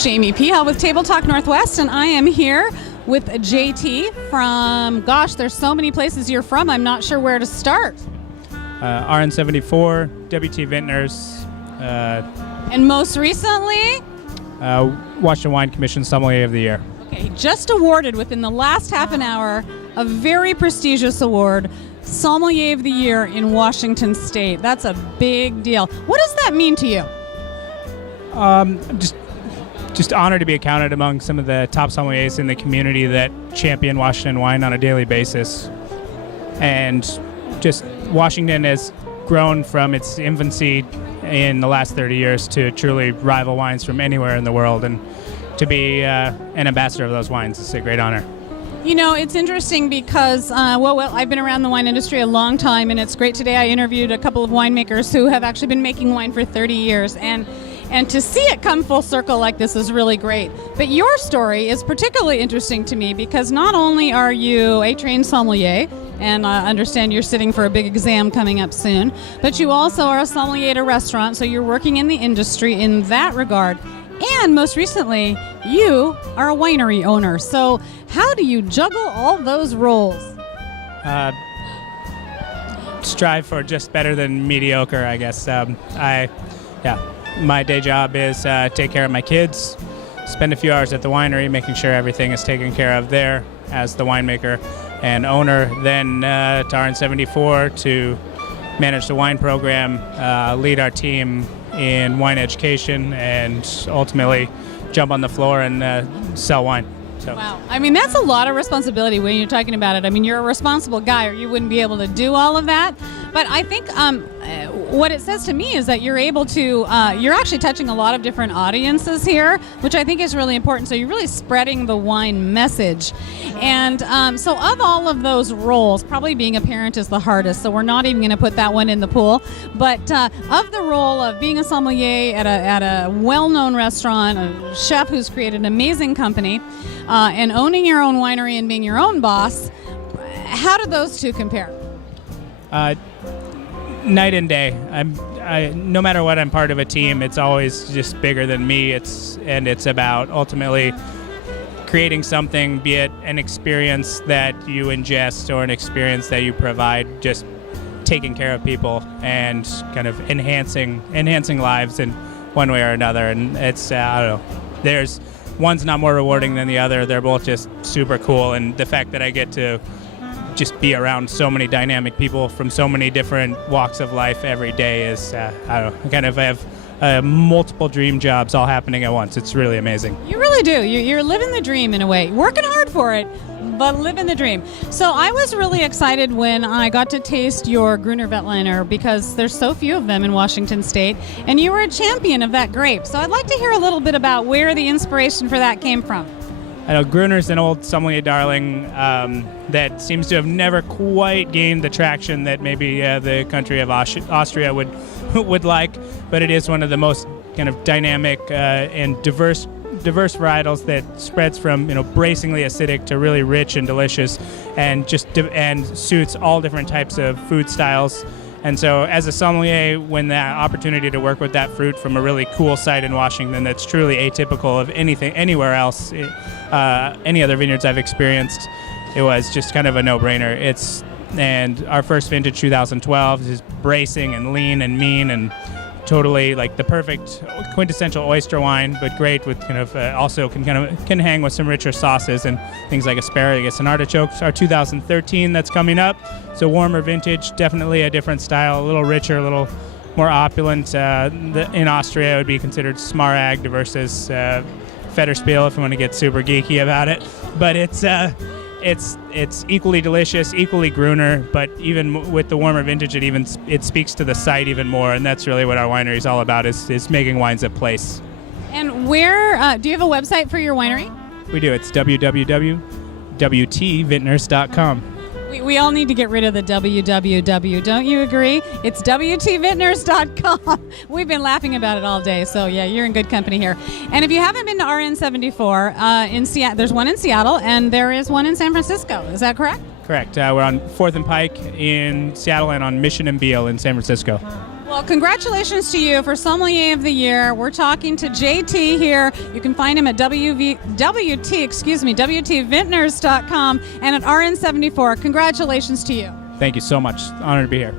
Jamie Peha with TableTalk Northwest, and I am here with JT from, gosh, there's so many places you're from, I'm not sure where to start. RN74, WT Vintners. And most recently? Washington Wine Commission Sommelier of the Year. Okay, just awarded within the last half an hour a very prestigious award, Sommelier of the Year in Washington State. That's a big deal. What does that mean to you? Just honored to be counted among some of the top sommeliers in the community that champion Washington wine on a daily basis. And just Washington has grown from its infancy in the last 30 years to truly rival wines from anywhere in the world. And to be an ambassador of those wines is a great honor. You know, it's interesting because, I've been around the wine industry a long time, and it's great. Today I interviewed a couple of winemakers who have actually been making wine for 30 years. And to see it come full circle like this is really great. But your story is particularly interesting to me because not only are you a trained sommelier, and I understand you're sitting for a big exam coming up soon, but you also are a sommelier at a restaurant, so you're working in the industry in that regard. And most recently, you are a winery owner. So how do you juggle all those roles? Strive for just better than mediocre, I guess. My day job is take care of my kids, spend a few hours at the winery making sure everything is taken care of there as the winemaker and owner, then to RN74 to manage the wine program, lead our team in wine education, and ultimately jump on the floor and sell wine. So. Wow. I mean, that's a lot of responsibility when you're talking about it. I mean, you're a responsible guy or you wouldn't be able to do all of that. But I think what it says to me is that you're able to, you're actually touching a lot of different audiences here, which I think is really important. So you're really spreading the wine message. And so of all of those roles, probably being a parent is the hardest. So we're not even going to put that one in the pool. But of the role of being a sommelier at a well-known restaurant, a chef who's created an amazing company, and owning your own winery and being your own boss, how do those two compare? Night and day. No matter what, I'm part of a team. It's always just bigger than me. It's about ultimately creating something, be it an experience that you ingest or an experience that you provide, just taking care of people and kind of enhancing lives in one way or another. And it's I don't know. There's one's not more rewarding than the other. They're both just super cool, and the fact that I get to just be around so many dynamic people from so many different walks of life every day is, I don't know, I kind of have multiple dream jobs all happening at once. It's really amazing. You really do. You're living the dream in a way. Working hard for it, but living the dream. So I was really excited when I got to taste your Gruner Veltliner because there's so few of them in Washington State, and you were a champion of that grape. So I'd like to hear a little bit about where the inspiration for that came from. I know Gruner's an old sommelier darling that seems to have never quite gained the traction that maybe the country of Austria would like, but it is one of the most kind of dynamic and diverse varietals that spreads from bracingly acidic to really rich and delicious, and suits all different types of food styles. And so as a sommelier, when the opportunity to work with that fruit from a really cool site in Washington that's truly atypical of anything anywhere else, any other vineyards I've experienced, it was just kind of a no-brainer. And our first vintage 2012 is bracing and lean and mean and totally like the perfect quintessential oyster wine, but great with also can hang with some richer sauces and things like asparagus and artichokes. Our 2013 that's coming up, so warmer vintage, definitely a different style, a little richer, a little more opulent. In Austria, it would be considered Smaragd versus Federspiel if you want to get super geeky about it. But it's equally delicious, equally Gruner, but even with the warmer vintage, it speaks to the site even more, and that's really what our winery is all about, is making wines a place. And where, do you have a website for your winery? We do. It's www.WTVintners.com. We all need to get rid of the www, don't you agree? It's WTVintners.com. We've been laughing about it all day, so yeah, you're in good company here. And if you haven't been to RN74, in Seattle, there's one in Seattle, and there is one in San Francisco. Is that correct? Correct. We're on 4th and Pike in Seattle and on Mission and Beale in San Francisco. Well, congratulations to you for Sommelier of the Year. We're talking to JT here. You can find him at WTVintners.com and at RN74. Congratulations to you. Thank you so much. Honored to be here.